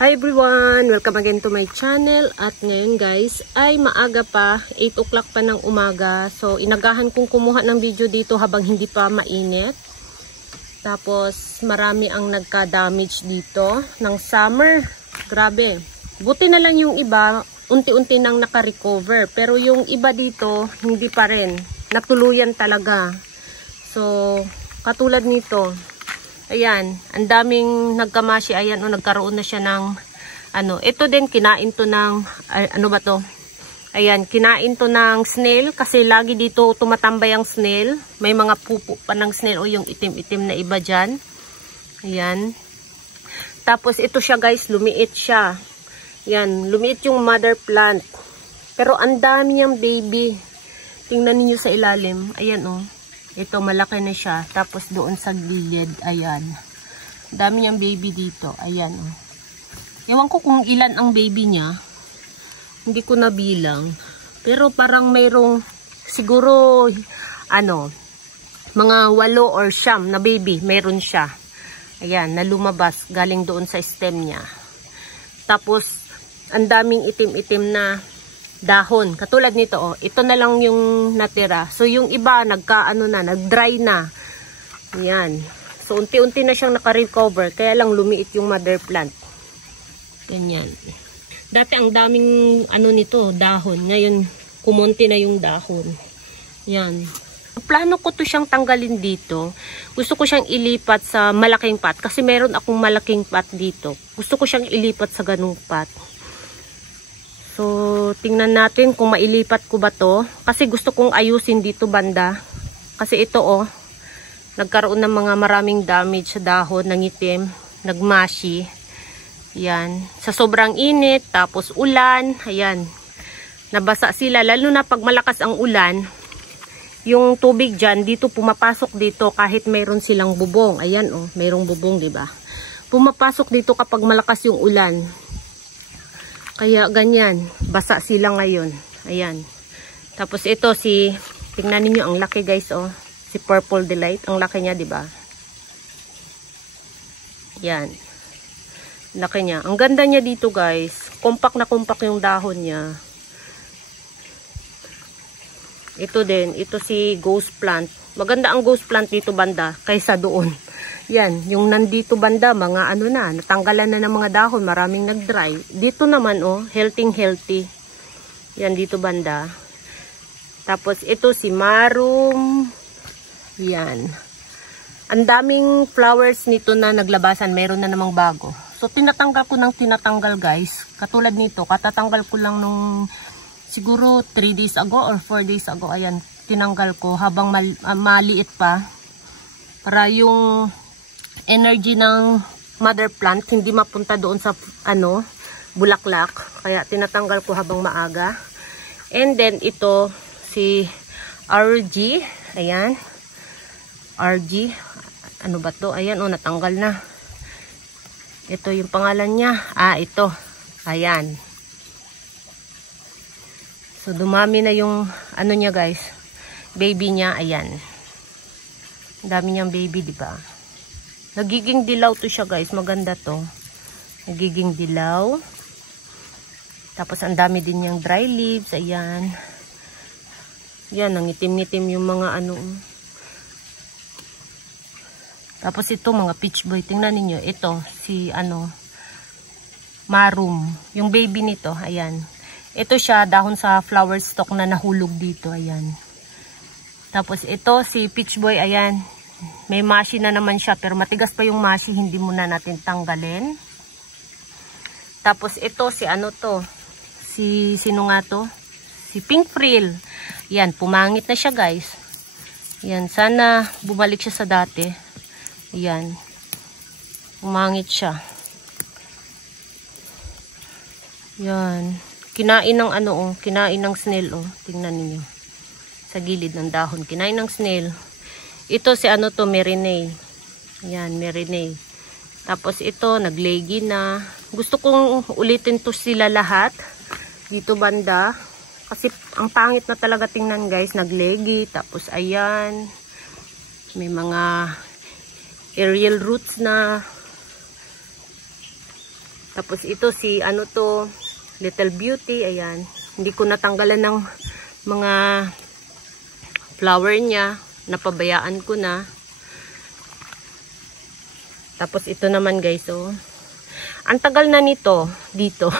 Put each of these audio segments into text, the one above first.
Hi everyone! Welcome again to my channel. At ngayon guys, ay maaga pa, 8 o'clock pa ng umaga. So inagahan kong kumuha ng video dito habang hindi pa mainit. Tapos marami ang nagka-damage dito ng summer. Grabe. Buti na lang yung iba, unti-unti nang naka-recover. Pero yung iba dito, hindi pa rin. Natuluyan talaga. So katulad nito. Ayan, ang daming nagkamashi. Ayan, nagkaroon na siya ng ito din kinain to ng ano ba to? Ayan, kinain to ng snail kasi lagi dito tumatambay ang snail. May mga pupo pa ng snail o yung itim-itim na iba diyan. Ayan. Tapos ito siya guys, lumiit siya. Ayan, lumiit yung mother plant. Pero ang dami niyang baby. Tingnan niyo sa ilalim. Ayan oh. Ito, malaki na siya. Tapos doon sa gilid, ayan. Dami niyang baby dito. Ayan, oh. Ewan ko kung ilan ang baby niya. Hindi ko nabilang. Pero parang mayroong, siguro, mga 8 or 9 na baby. Mayroon siya. Ayan, na lumabas. Galing doon sa stem niya. Tapos, ang daming itim-itim na dahon. Katulad nito, oh. Ito na lang yung natira. So, yung iba, nag-dry na. Yan. So, unti-unti na siyang naka-recover. Kaya lang lumiit yung mother plant. Ganyan. Dati, ang daming, nito, dahon. Ngayon, kumonti na yung dahon. Yan. Plano ko to siyang tanggalin dito. Gusto ko siyang ilipat sa malaking pot. Kasi meron akong malaking pot dito. Gusto ko siyang ilipat sa ganung pot. So, tingnan natin kung mailipat ko ba to. Kasi gusto kong ayusin dito banda. Kasi ito oh, nagkaroon ng mga maraming damage sa dahon, nangitim, nagmashi. Yan. Sa sobrang init, tapos ulan, ayan. Nabasa sila, lalo na pag malakas ang ulan. Yung tubig dyan, dito pumapasok dito kahit mayroon silang bubong. Ayan oh, mayroong bubong, diba? Pumapasok dito kapag malakas yung ulan. Kaya ganyan, basa sila ngayon. Ayan. Tapos ito tingnan niyo ang laki guys oh. Si Purple Delight, ang laki niya, 'di ba? Yan. Laki niya. Ang ganda niya dito guys. Compact na compact yung dahon niya. Ito din, ito si Ghost Plant. Maganda ang Ghost Plant dito banda kaysa doon. Yan, yung nandito banda, mga natanggalan na ng mga dahon, maraming nag-dry. Dito naman, oh, healthy. Yan, dito banda. Tapos, ito si Marum. Yan. Ang daming flowers nito na naglabasan, meron na namang bago. So, tinatanggal ko ng tinatanggal, guys. Katulad nito, katatanggal ko lang nung siguro 3 days ago or 4 days ago. Ayan, tinanggal ko habang maliit pa. Para yung energy ng mother plant hindi mapunta doon sa bulaklak, kaya tinatanggal ko habang maaga. And then ito si RG, ayan, RG, ano ba to? Ayan oh, natanggal na. Ito yung pangalan niya, ito, ayan. So dumami na yung niya guys, baby niya, ayan. Dami niyang baby, di ba? Nagiging dilaw to siya guys. Maganda to. Nagiging dilaw. Tapos ang dami din niyang dry leaves. Ayan. Yan. Nangitim-ngitim yung mga Tapos ito mga peach boy. Tingnan niyo. Ito. Si Marum. Yung baby nito. Ayan. Ito siya. Dahon sa flower stalk na nahulog dito. Ayan. Tapos ito si peach boy. Ayan. May mashi na naman siya, pero matigas pa yung mashi, hindi muna natin tanggalin. Tapos ito, sino nga to? Si Pink Frill. Yan, pumangit na siya guys. Yan, sana bumalik siya sa dati. Yan, pumangit siya. Yan, kinain ng kinain ng snail oh. Tingnan niyo. Sa gilid ng dahon, kinain ng snail. Ito si Merinay. Yan, Merinay. Tapos ito, naglegi na. Gusto kong ulitin to sila lahat. Dito banda. Kasi ang pangit na talaga tingnan guys. Naglegi. Tapos ayan. May mga aerial roots na. Tapos ito si ano to, Little Beauty. Ayan. Hindi ko natanggalan ng mga flower niya. Napabayaan ko na. Tapos ito naman guys, oh. Ang tagal na nito dito.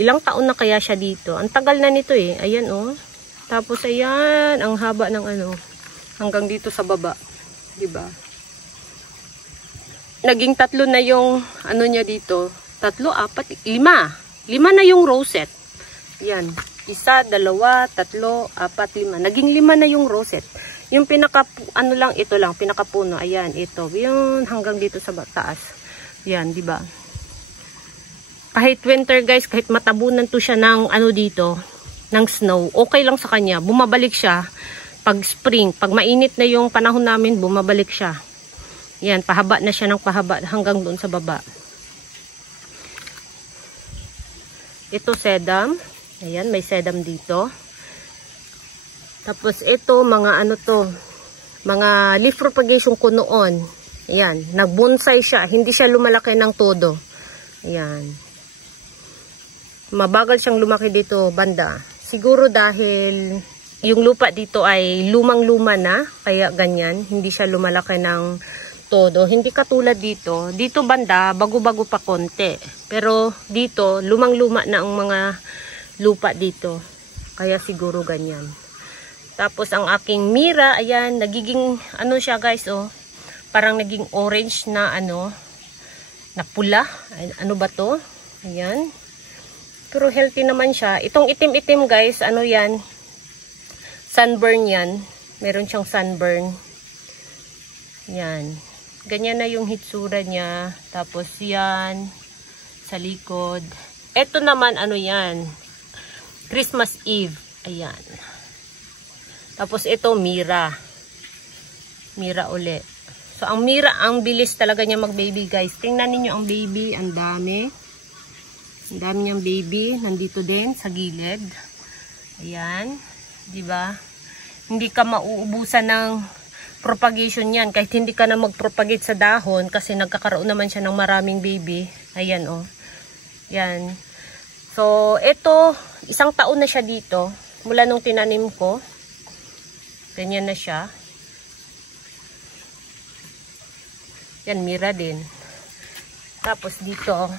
Ilang taon na kaya siya dito? Ang tagal na nito eh. Ayan oh. Tapos ayan, ang haba ng ano, hanggang dito sa baba. 'Di ba? Naging 3 na yung ano niya dito. 3, 4, 5. 5 na yung rosette. Yan. 1, 2, 3, 4, 5. Naging 5 na yung rosette. Yung pinaka, ano lang, ito lang, pinakapuno. Ayan, ito. Yun, hanggang dito sa taas. Yan, di ba? Kahit winter guys, kahit matabunan to siya ng ano dito, ng snow, okay lang sa kanya. Bumabalik siya. Pag spring, pag mainit na yung panahon namin, bumabalik siya. Yan, pahaba na siya ng pahaba hanggang doon sa baba. Ito sedum. Ayan, may sedum dito. Tapos ito, mga ano to, mga leaf propagation ko noon. Ayan, nagbonsai siya. Hindi siya lumalaki ng todo. Ayan. Mabagal siyang lumaki dito, banda. Siguro dahil yung lupa dito ay lumang-luma na, kaya ganyan. Hindi siya lumalaki ng todo. Hindi katulad dito. Dito banda, bago-bago pa konti. Pero dito, lumang-luma na ang mga lupa dito. Kaya siguro ganyan. Tapos ang aking mira, ayan, nagiging ano siya guys, oh. Parang naging orange na ano, na pula. Ano ba to? Ayan. Pero healthy naman siya. Itong itim-itim guys, ano yan? Sunburn yan. Meron siyang sunburn. Yan. Ganyan na yung hitsura niya. Tapos yan. Sa likod. Ito naman, ano yan? Christmas Eve. Ayan. Tapos ito, mira. Mira ulit. So, ang mira, ang bilis talaga niya mag-baby guys. Tingnan ninyo ang baby. Ang dami. Ang dami niyang baby. Nandito din sa gilid. Ayan. Diba? Hindi ka mauubusan ng propagation yan. Kahit hindi ka na mag-propagate sa dahon. Kasi nagkakaroon naman siya ng maraming baby. Ayan oh. Yan. So, ito, 1 taon na siya dito. Mula nung tinanim ko. Ganyan na siya. Yan, mira din. Tapos dito,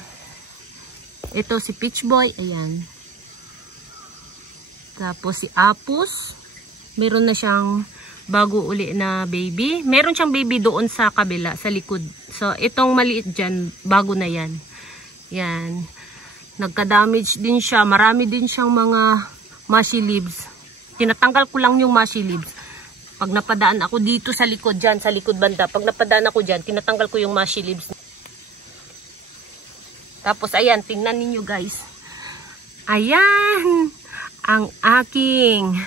ito si Peach Boy. Ayan. Tapos si Apus. Meron na siyang bago uli na baby. Meron siyang baby doon sa kabila, sa likod. So, itong maliit dyan, bago na yan. Yan. Nagka-damage din siya. Marami din siyang mga mushy leaves. Tinatanggal ko lang yung mushy leaves. Pag napadaan ako dito sa likod dyan, sa likod banda, pag napadaan ako dyan, tinatanggal ko yung mushy leaves. Tapos, ayan, tingnan ninyo guys. Ayan, ang aking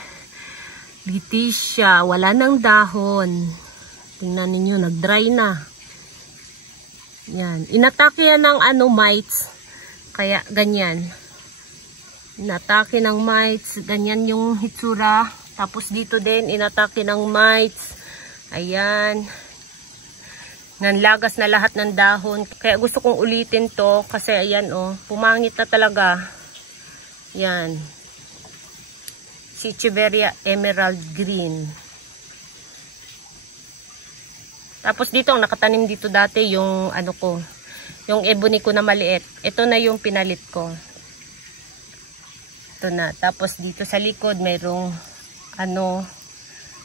Leticia. Wala ng dahon. Tingnan ninyo, nag-dry na. Yan. Inatake yan ng ano, mites. Kaya, ganyan. Inatake ng mites. Ganyan yung hitsura. Tapos dito din, inatake ng mites. Ayan. Nanlagas na lahat ng dahon. Kaya gusto kong ulitin to. Kasi ayan oh, pumangit na talaga. Yan. Sichiveria Emerald Green. Tapos dito, ang nakatanim dito dati, yung ano ko. Yung ebony ko na maliit. Ito na yung pinalit ko. Ito na. Tapos dito sa likod, mayroong ano,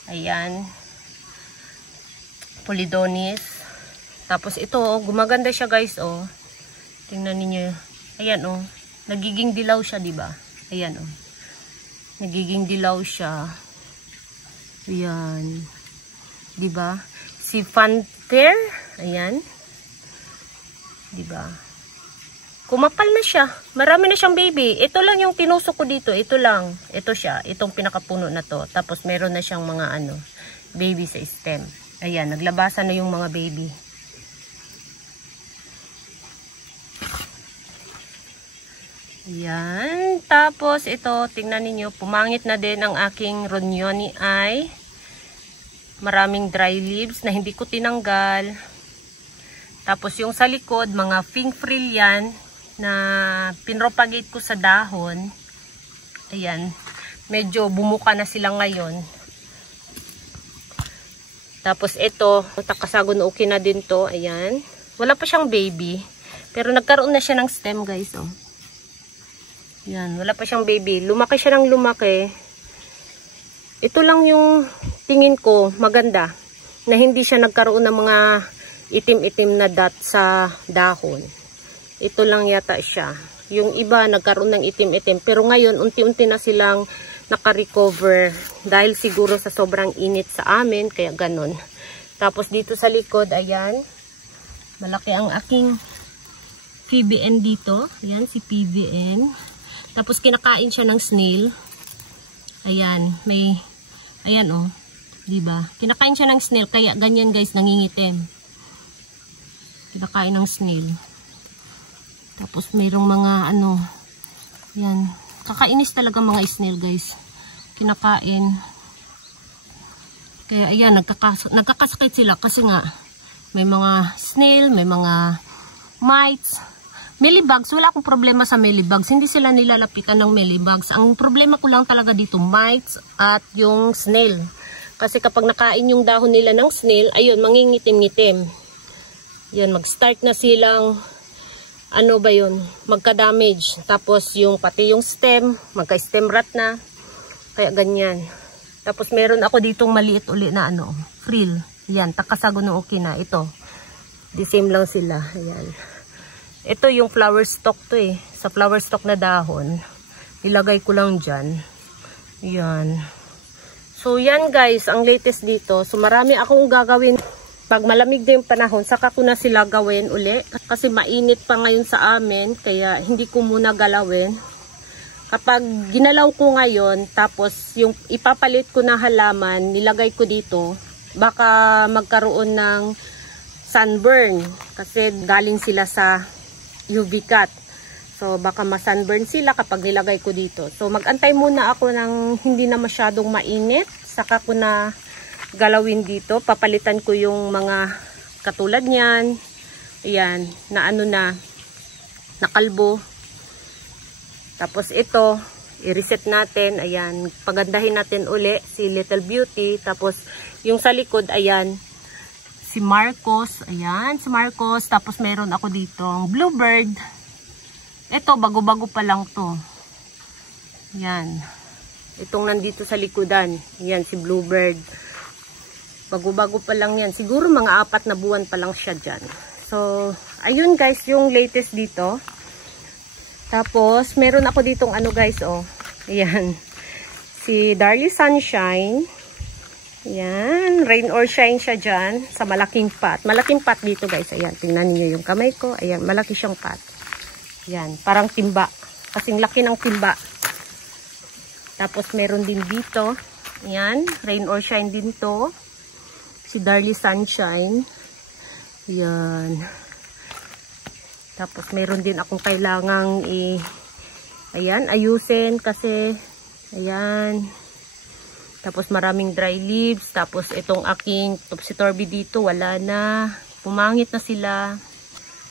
ayan. Polydonis. Tapos ito, gumaganda siya guys, oh. Tingnan niyo. Ayan, oh. Nagiging dilaw siya, di ba? Ayan, oh. Nagiging dilaw siya. Ayan. Di ba? Si fanfare, ayan. Di ba? Kumapal na siya. Marami na siyang baby. Ito lang yung tinusok ko dito. Ito lang. Ito siya. Itong pinakapuno na to. Tapos meron na siyang mga ano, baby sa stem. Ayan, naglabasan na yung mga baby. Ayan. Tapos, ito, tingnan ninyo, pumangit na din ang aking Ronyoni ay maraming dry leaves na hindi ko tinanggal. Tapos, yung sa likod, mga pink frill yan. na pinropagate ko sa dahon. Ayan, medyo bumuka na sila ngayon. Tapos ito, takasago na okay na din to. Ayan, wala pa siyang baby, pero nagkaroon na siya ng stem guys. Oh. Ayan, wala pa siyang baby. Lumaki siya ng lumaki. Ito lang yung tingin ko maganda, na hindi siya nagkaroon ng mga itim-itim na dot sa dahon. Ito lang yata siya. Yung iba nagkaroon ng itim-itim. Pero ngayon, unti-unti na silang naka-recover. Dahil siguro sa sobrang init sa amin. Kaya ganun. Tapos dito sa likod, ayan. Malaki ang aking PBN dito. Ayan, si PBN. Tapos kinakain siya ng snail. Ayan, may... Ayan oh. Diba? Kinakain siya ng snail. Kaya ganyan guys, nangingitim. Kinakain ng snail. Tapos mayroong mga ano, yan, kakainis talaga mga snail guys, kinakain. Kaya ayan, nagkakasakit sila kasi nga may mga snail, may mga mites. Mealybugs, wala akong problema sa mealybugs, hindi sila nilalapitan ng mealybugs. Ang problema ko lang talaga dito, mites at yung snail. Kasi kapag nakain yung dahon nila ng snail, ayun, mangingitim-ngitim. Yan, mag-start na silang ano ba yun, magka-damage. Tapos yung pati yung stem, magka-stem rot na. Kaya ganyan. Tapos meron ako ditong maliit uli na ano, frill. Yan, takasago na okay na. Ito, the same lang sila. Ayan. Ito yung flower stalk to eh. Sa flower stalk na dahon. Ilagay ko lang dyan. Yan. So yan guys, ang latest dito. So marami akong gagawin. Pag malamig na yung panahon, saka ko na sila gawin uli. Kasi mainit pa ngayon sa amin, kaya hindi ko muna galawin. Kapag ginalaw ko ngayon, tapos yung ipapalit ko na halaman, nilagay ko dito, baka magkaroon ng sunburn. Kasi galing sila sa UV cut. So baka ma-sunburn sila kapag nilagay ko dito. So mag-antay muna ako ng hindi na masyadong mainit, saka ko na galawin dito. Papalitan ko yung mga katulad niyan. Ayan, na ano na, nakalbo. Tapos ito, i-reset natin. Ayan, pagandahin natin uli si Little Beauty. Tapos yung sa likod, ayan, si Marcos. Ayan, si Marcos. Tapos meron ako dito bluebird. Ito, bago-bago pa lang to. Ayan. Itong nandito sa likodan. Ayan, si bluebird. Bago-bago pa lang yan. Siguro mga 4 na buwan pa lang siya dyan. So, ayun guys, yung latest dito. Tapos, meron ako ditong ano guys, oh. Ayan. Si Darlie Sunshine. Ayan. Rain or shine siya dyan. Sa malaking pot. Malaking pot dito guys. Ayan. Tingnan niyo yung kamay ko. Ayan. Malaki siyang pot. Ayan. Parang timba. Kasing laki ng timba. Tapos, meron din dito. Ayan. Rain or shine din to. Si Darlie Sunshine. Yan. Tapos meron din akong kailangang ayan, ayusin kasi ayan. Tapos maraming dry leaves. Tapos itong aking topsy-turvy dito, wala na. Pumangit na sila.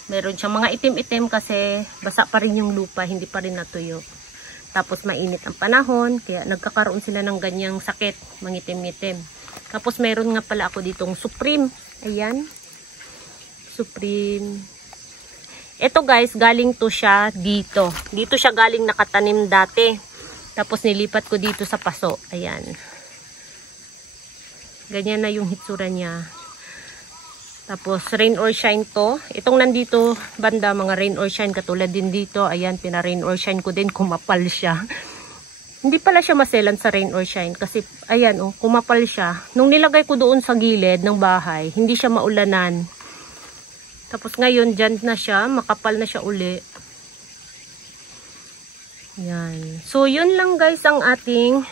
Meron siyang mga itim-itim kasi basa pa rin yung lupa, hindi pa rin natuyo. Tapos mainit ang panahon, kaya nagkakaroon sila ng ganyang sakit, mangitim-ngitim. Tapos meron nga pala ako ditong Supreme. Ayan. Supreme. Ito guys, galing to siya dito. Dito siya galing nakatanim dati. Tapos nilipat ko dito sa paso. Ayan. Ganyan na yung hitsura niya. Tapos rain or shine to. Itong nandito banda, mga rain or shine katulad din dito. Ayan, pina rain or shine ko din, kumapal siya. Hindi pala siya maselan sa rain or shine kasi ayan oh, kumapal siya. Nung nilagay ko doon sa gilid ng bahay, hindi siya maulanan. Tapos ngayon dyan na siya, makapal na siya uli. Yan. So yun lang guys ang ating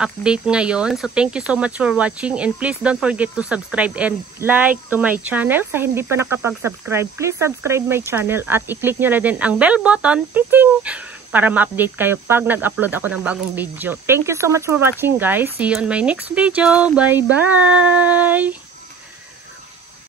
update ngayon. So thank you so much for watching and please don't forget to subscribe and like to my channel. Sa hindi pa nakapag-subscribe, please subscribe my channel at i-click nyo na din ang bell button. Ting-ting! Para ma-update kayo pag nag-upload ako ng bagong video. Thank you so much for watching guys. See you on my next video. Bye-bye!